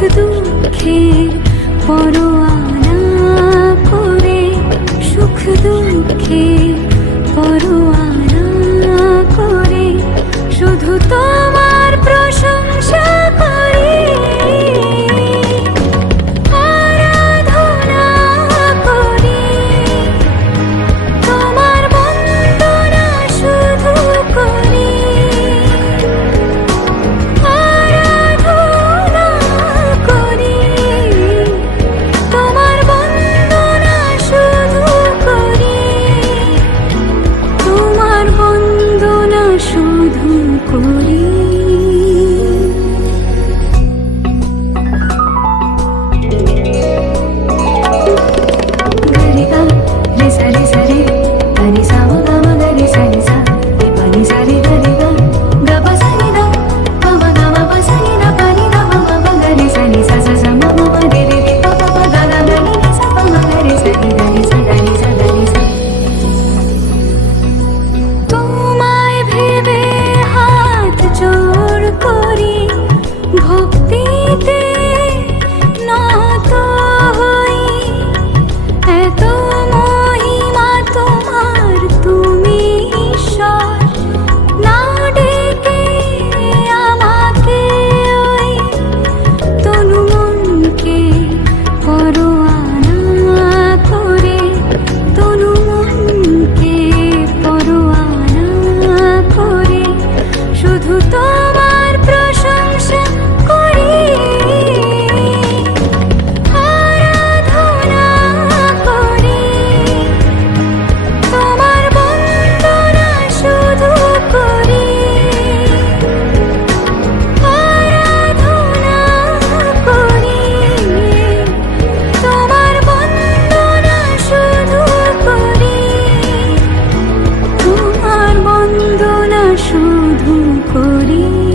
দুঃখের পরোয়া Cristo.